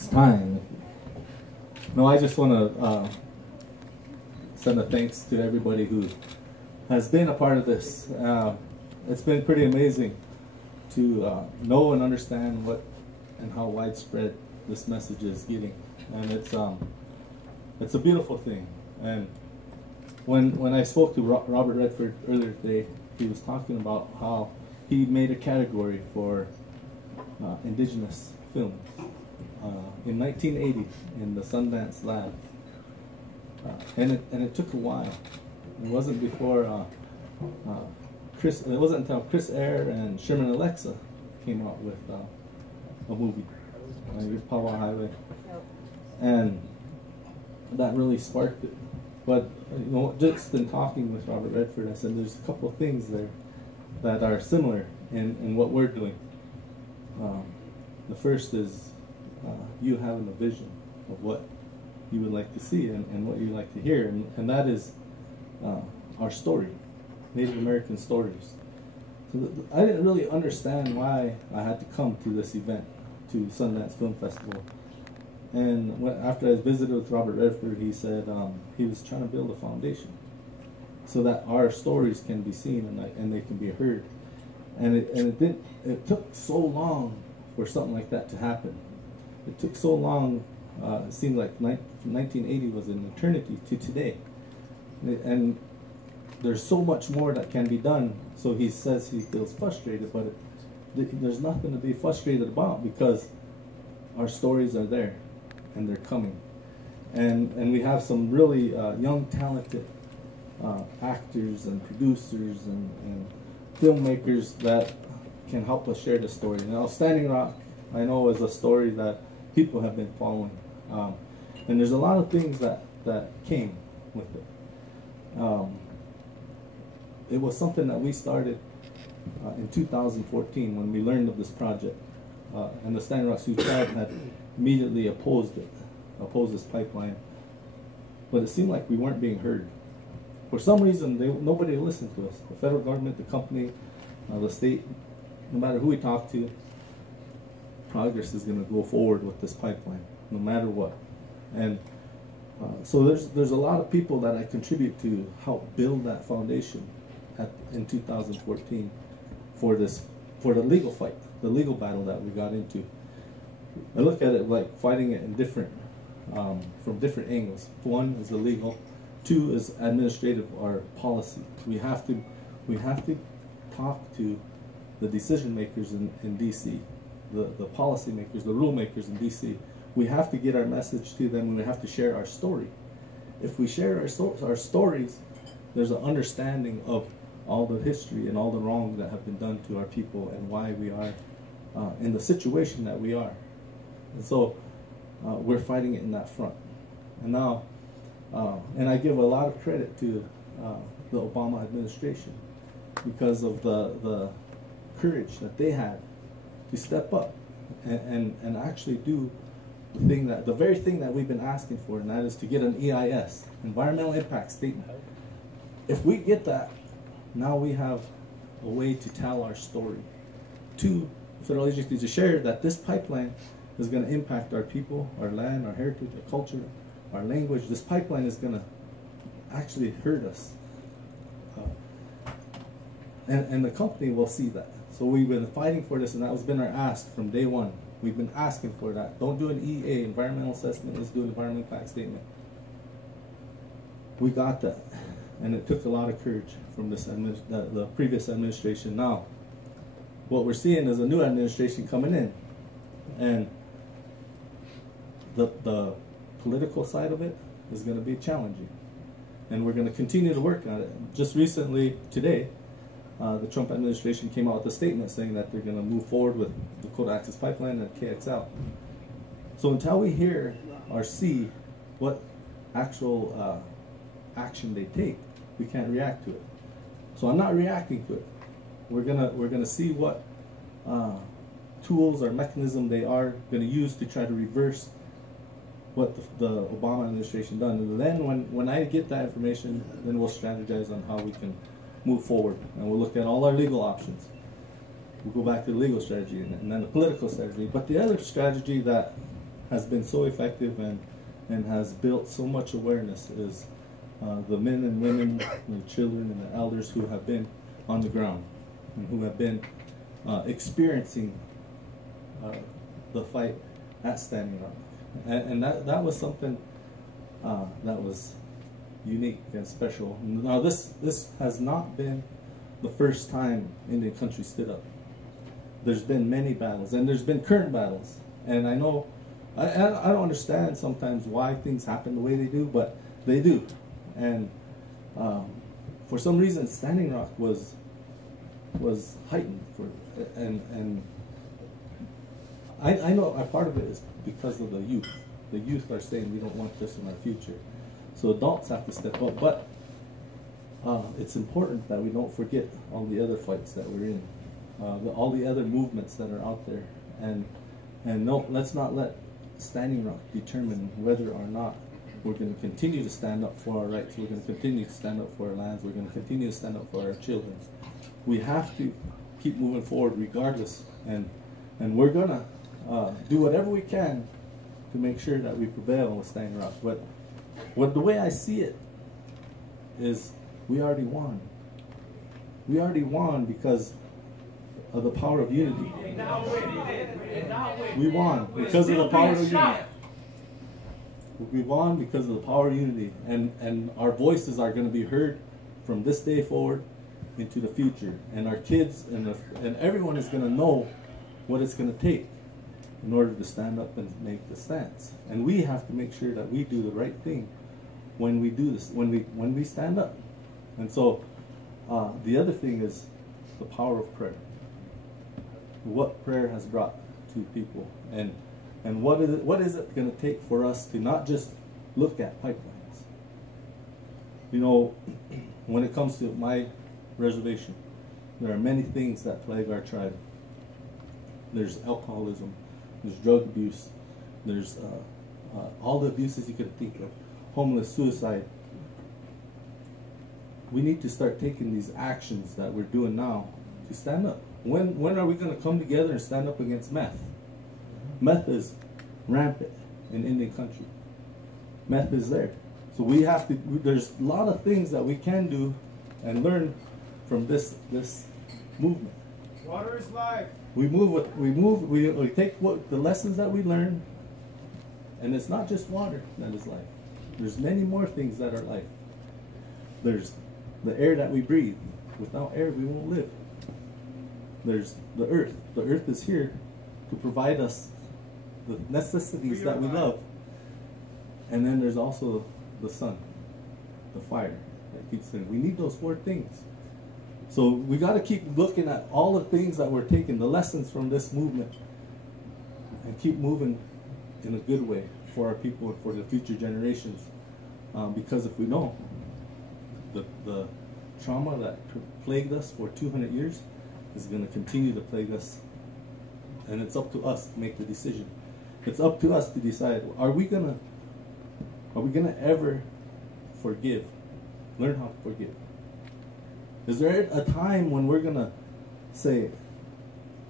it's time. No, I just want to send a thanks to everybody who has been a part of this. It's been pretty amazing to know and understand what and how widespread this message is getting, and it's a beautiful thing. And when I spoke to Robert Redford earlier today, he was talking about how he made a category for indigenous films in 1980 in the Sundance lab, and it took a while. It wasn't before it wasn't until Chris Eyre and Sherman Alexa came out with a movie, Power Highway, and that really sparked it. But you know, just in talking with Robert Redford, I said there's a couple of things there that are similar in what we're doing. The first is you having a vision of what you would like to see and what you like to hear, and that is our story, Native American stories. So I didn't really understand why I had to come to this event, to Sundance Film Festival. And after I visited with Robert Redford, he said he was trying to build a foundation so that our stories can be seen and they can be heard. And it took so long for something like that to happen. It took so long. It seemed like 1980 was an eternity to today. And there's so much more that can be done. So he says he feels frustrated, but there's nothing to be frustrated about because our stories are there and they're coming. And we have some really young, talented actors and producers and filmmakers that can help us share the story. Now, Standing Rock, I know, is a story that people have been following. And there's a lot of things that came with it. It was something that we started in 2014 when we learned of this project. And the Standing Rock Sioux Tribe had immediately opposed this pipeline. But it seemed like we weren't being heard. For some reason, nobody listened to us. The federal government, the company, the state, no matter who we talk to, progress is going to go forward with this pipeline, no matter what. And so there's a lot of people that I contribute to help build that foundation in 2014 for the legal fight, the legal battle that we got into. I look at it like fighting it in from different angles. One is the legal, two is administrative or policy. We have to talk to the decision makers in DC, the policy makers, the rule makers in DC. We have to get our message to them, and we have to share our story. If we share our stories, there's an understanding of all the history and all the wrong that have been done to our people and why we are in the situation that we are. And so we're fighting it in that front. And now, and I give a lot of credit to the Obama administration because of the courage that they had to step up and actually do the very thing that we've been asking for, and that is to get an EIS, environmental impact statement. If we get that, now we have a way to tell our story to federal agencies, to share that this pipeline is going to impact our people, our land, our heritage, our culture, our language. This pipeline is going to actually hurt us. And the company will see that. So we've been fighting for this, and that has been our ask from day one. We've been asking for that. Don't do an EA, environmental assessment, let's do an environmental impact statement. We got that, and it took a lot of courage from the previous administration. Now, what we're seeing is a new administration coming in, and the political side of it is going to be challenging, and we're going to continue to work on it. Just recently, today, the Trump administration came out with a statement saying that they're going to move forward with the Dakota Access Pipeline and KXL. So until we hear or see what actual action they take, we can't react to it. So I'm not reacting to it. We're gonna see what tools or mechanism they are going to use to try to reverse what the Obama administration done. And then when I get that information, then we'll strategize on how we can move forward, and we'll look at all our legal options. We'll go back to the legal strategy and then the political strategy. But the other strategy that has been so effective and has built so much awareness is the men and women, the children and the elders who have been on the ground and who have been experiencing the fight at Standing Rock. And that was something that was unique and special. Now this has not been the first time Indian country stood up. There's been many battles, and there's been current battles. And I know, I don't understand sometimes why things happen the way they do, but they do. And for some reason, Standing Rock was heightened and I know a part of it is because of the youth. The youth are saying we don't want this in our future. So adults have to step up. But it's important that we don't forget all the other fights that we're in, all the other movements that are out there. And no, let's not let Standing Rock determine whether or not we're going to continue to stand up for our rights. We're going to continue to stand up for our lands. We're going to continue to stand up for our children. We have to keep moving forward regardless. And we're going to do whatever we can to make sure that we prevail with Standing Rock. But the way I see it is we already won. We already won because of the power of unity. We won because of the power of unity. We won because of the power of unity. And our voices are going to be heard from this day forward into the future. And our kids and everyone is going to know what it's going to take in order to stand up and make the stance. And we have to make sure that we do the right thing when we do this, when we stand up. And so the other thing is the power of prayer. What prayer has brought to people, and what is it going to take for us to not just look at pipelines? You know, when it comes to my reservation, there are many things that plague our tribe. There's alcoholism, there's drug abuse, there's all the abuses you could think of, homeless, suicide. We need to start taking these actions that we're doing now to stand up. When are we going to come together and stand up against meth? Meth is rampant in Indian country. Meth is there. So we have to, there's a lot of things that we can do and learn from this movement. Water is life. We take what the lessons that we learn, and it's not just water that is life. There's many more things that are life. There's the air that we breathe. Without air, we won't live. There's the earth. The earth is here to provide us the necessities that we love. And then there's also the sun, the fire that keeps in. We need those four things. So we got to keep looking at all the things that we're taking, the lessons from this movement, and keep moving in a good way for our people and for the future generations. Because if we know the trauma that plagued us for 200 years is going to continue to plague us, and it's up to us to make the decision. It's up to us to decide: are we gonna ever forgive? Learn how to forgive. Is there a time when we're gonna say,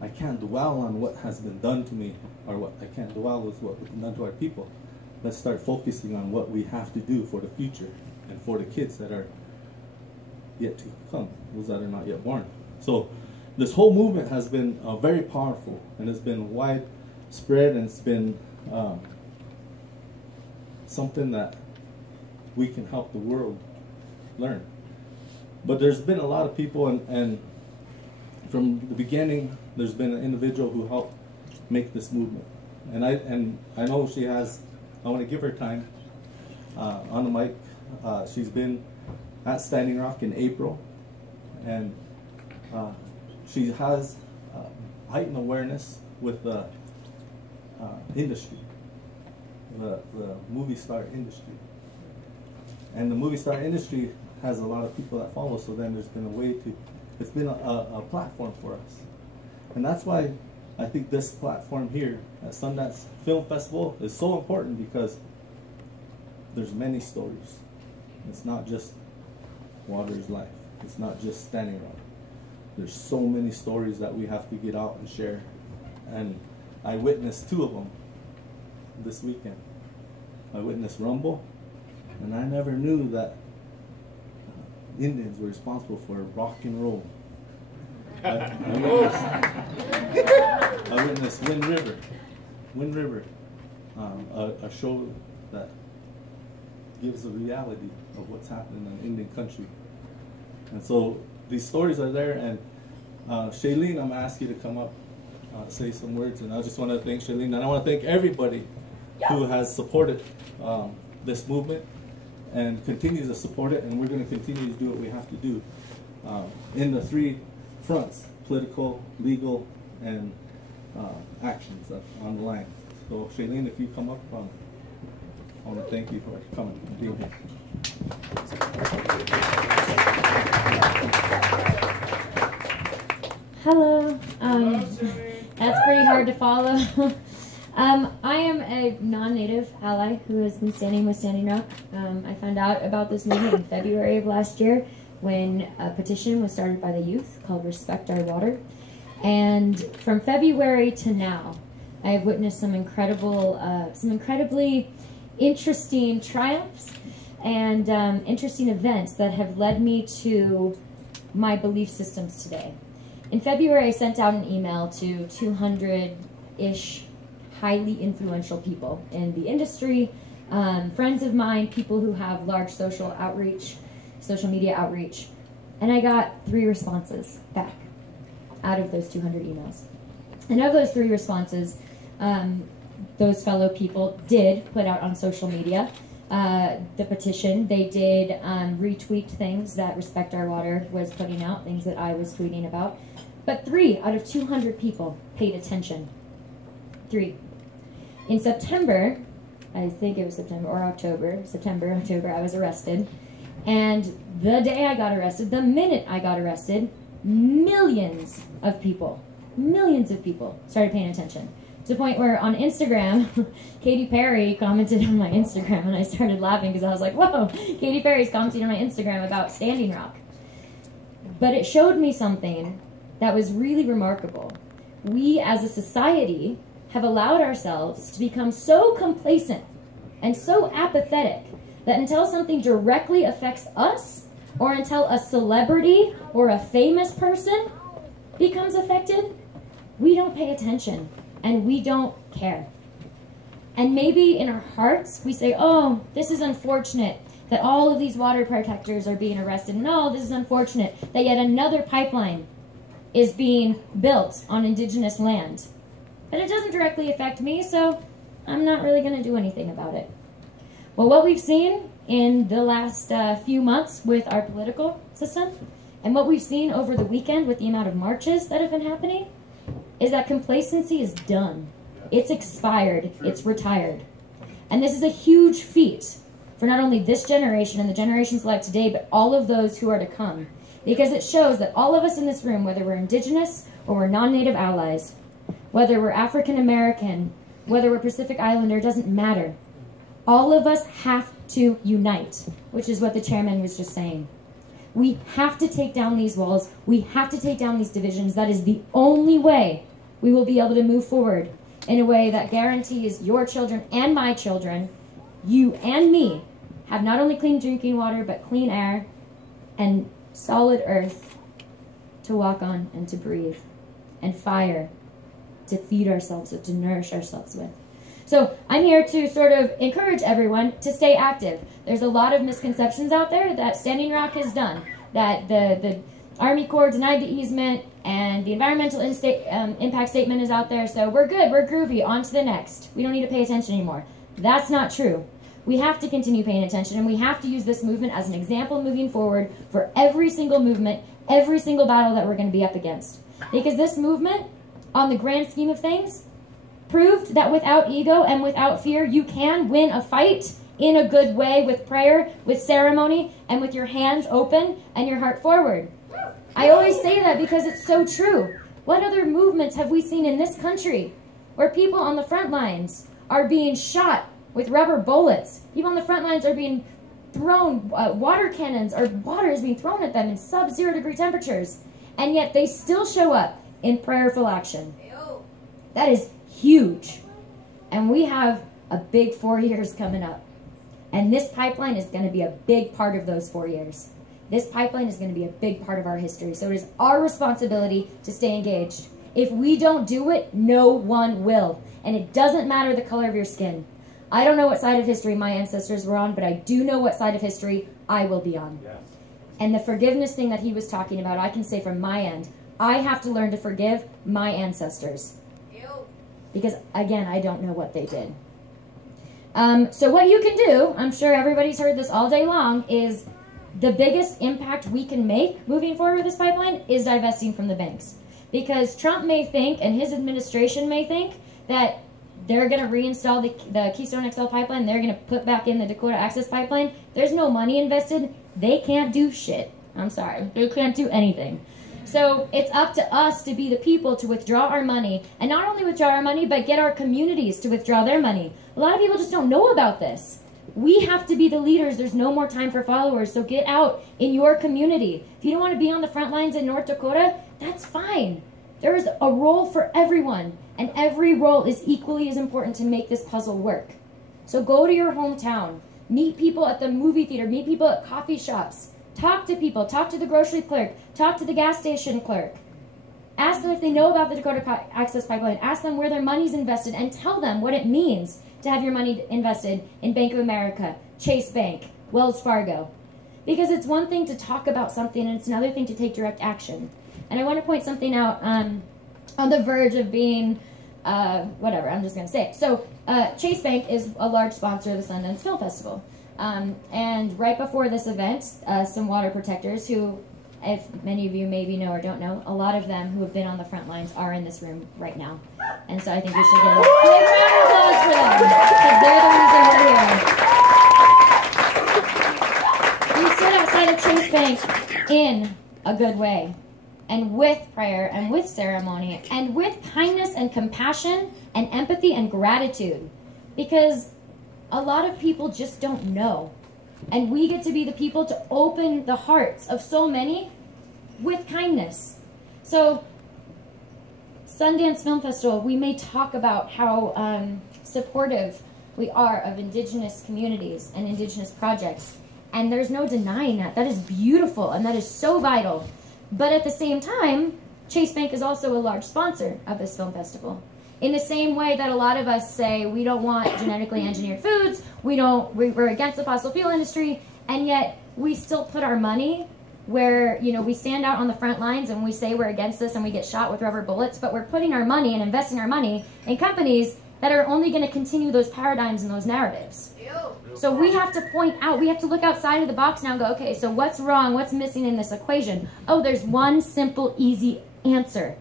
I can't dwell on what has been done to me, or what I can't dwell with what has been done to our people? Let's start focusing on what we have to do for the future and for the kids that are yet to come, those that are not yet born. So this whole movement has been very powerful, and it's been widespread, and it's been something that we can help the world learn. But there's been a lot of people, and from the beginning, there's been an individual who helped make this movement. And I know she has, I want to give her time on the mic. She's been at Standing Rock in April, and she has heightened awareness with the industry, the movie star industry. And the movie star industry has a lot of people that follow, so then there's been a way to, it's been a platform for us. And that's why I think this platform here at Sundance Film Festival is so important, because there's many stories. It's not just water is life. It's not just Standing Rock. There's so many stories that we have to get out and share. And I witnessed two of them. this weekend. I witnessed rumble, and I never knew that Indians were responsible for rock and roll. I witnessed Wind River, a show that gives a reality of what's happening in Indian country. And so these stories are there, and Shailene, I'm going to ask you to come up, say some words, and I just want to thank Shailene, and I want to thank everybody who has supported this movement and continues to support it, and we're going to continue to do what we have to do in the three fronts: political, legal, and actions on the line. So Shailene, if you come up, I want to thank you for coming and being here. Hello. That's pretty hard to follow. I am a non-native ally who has been standing with Standing Rock. I found out about this movement in February of last year when a petition was started by the youth called Respect Our Water. And from February to now, I have witnessed some incredibly interesting triumphs and interesting events that have led me to my belief systems today. In February, I sent out an email to 200-ish highly influential people in the industry, friends of mine, people who have large social media outreach, and I got 3 responses back out of those 200 emails. And of those 3 responses, those fellow people did put out on social media the petition. They did retweet things that Respect Our Water was putting out, things that I was tweeting about. But 3 out of 200 people paid attention. 3. In September, I think it was September, I was arrested. And the day I got arrested, the minute I got arrested, millions of people started paying attention. To the point where on Instagram, Katy Perry commented on my Instagram, and I started laughing because I was like, whoa, Katy Perry's commenting on my Instagram about Standing Rock. But it showed me something that was really remarkable. We as a society have allowed ourselves to become so complacent and so apathetic that until something directly affects us, or until a celebrity or a famous person becomes affected, we don't pay attention and we don't care. And maybe in our hearts we say, oh, this is unfortunate that all of these water protectors are being arrested. No, this is unfortunate that yet another pipeline is being built on indigenous land. But it doesn't directly affect me, so I'm not really going to do anything about it. Well, what we've seen in the last few months with our political system, and what we've seen over the weekend with the amount of marches that have been happening, is that complacency is done. It's expired. It's retired. And this is a huge feat for not only this generation and the generations like today, but all of those who are to come. Because it shows that all of us in this room, whether we're indigenous or we're non-native allies, whether we're African American, whether we're Pacific Islander, doesn't matter. All of us have to unite, which is what the chairman was just saying. We have to take down these walls. We have to take down these divisions. That is the only way we will be able to move forward in a way that guarantees your children and my children, you and me, have not only clean drinking water, but clean air and solid earth to walk on and to breathe, and fire to feed ourselves with, to nourish ourselves with. So I'm here to sort of encourage everyone to stay active. There's a lot of misconceptions out there that Standing Rock has done, that the Army Corps denied the easement, and the environmental impact statement is out there, so we're good, we're groovy, on to the next. We don't need to pay attention anymore. That's not true. We have to continue paying attention, and we have to use this movement as an example moving forward for every single movement, every single battle that we're going to be up against. Because this movement, on the grand scheme of things, proved that without ego and without fear, you can win a fight in a good way, with prayer, with ceremony, and with your hands open and your heart forward. I always say that because it's so true. What other movements have we seen in this country where people on the front lines are being shot with rubber bullets? People on the front lines are being thrown, water cannons, or water is being thrown at them in sub-0 degree temperatures, and yet they still show up in prayerful action. That is huge. And we have a big 4 years coming up. And this pipeline is going to be a big part of those 4 years. This pipeline is going to be a big part of our history. So it is our responsibility to stay engaged. If we don't do it, no one will. And it doesn't matter the color of your skin. I don't know what side of history my ancestors were on, but I do know what side of history I will be on. Yes. And the forgiveness thing that he was talking about, I can say from my end, I have to learn to forgive my ancestors. Ew. Because, again, I don't know what they did. So what you can do, I'm sure everybody's heard this all day long, is the biggest impact we can make moving forward with this pipeline is divesting from the banks. Because Trump may think, and his administration may think, that they're going to reinstall the Keystone XL pipeline, they're going to put back in the Dakota Access pipeline. There's no money invested. They can't do shit. I'm sorry. They can't do anything. So it's up to us to be the people to withdraw our money. And not only withdraw our money, but get our communities to withdraw their money. A lot of people just don't know about this. We have to be the leaders. There's no more time for followers. So get out in your community. If you don't want to be on the front lines in North Dakota, that's fine. There is a role for everyone. And every role is equally as important to make this puzzle work. So go to your hometown. Meet people at the movie theater. Meet people at coffee shops. Talk to people. Talk to the grocery clerk. Talk to the gas station clerk. Ask them if they know about the Dakota Access Pipeline. Ask them where their money's invested and tell them what it means to have your money invested in Bank of America, Chase Bank, Wells Fargo. Because it's one thing to talk about something and it's another thing to take direct action. And I want to point something out on the verge of being, whatever, I'm just going to say it. So Chase Bank is a large sponsor of the Sundance Film Festival. And right before this event, some water protectors who, if many of you maybe know or don't know, a lot of them who have been on the front lines are in this room right now. And so I think we should give a big round of applause for them, because they're the reason we're here. We stood outside of Chase Bank in a good way, and with prayer, and with ceremony, and with kindness and compassion, and empathy and gratitude. Because a lot of people just don't know. And we get to be the people to open the hearts of so many with kindness. So, Sundance Film Festival, we may talk about how supportive we are of indigenous communities and indigenous projects. And there's no denying that. That is beautiful and that is so vital. But at the same time, Chase Bank is also a large sponsor of this film festival. In the same way that a lot of us say we don't want genetically engineered foods, we're against the fossil fuel industry, and yet we still put our money where, you know, we stand out on the front lines and we say we're against this and we get shot with rubber bullets, but we're putting our money and investing our money in companies that are only going to continue those paradigms and those narratives. So we have to point out, we have to look outside of the box now and go, okay, so what's wrong? What's missing in this equation? Oh, there's one simple, easy answer.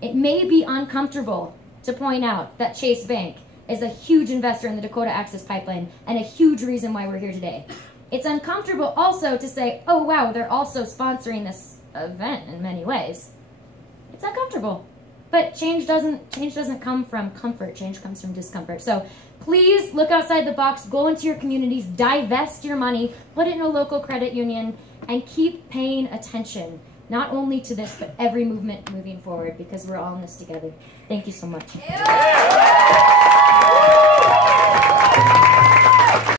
It may be uncomfortable to point out that Chase Bank is a huge investor in the Dakota Access Pipeline and a huge reason why we're here today. It's uncomfortable also to say, oh wow, they're also sponsoring this event in many ways. It's uncomfortable. But change doesn't come from comfort, change comes from discomfort. So please look outside the box, go into your communities, divest your money, put it in a local credit union, and keep paying attention. Not only to this, but every movement moving forward, because we're all in this together. Thank you so much.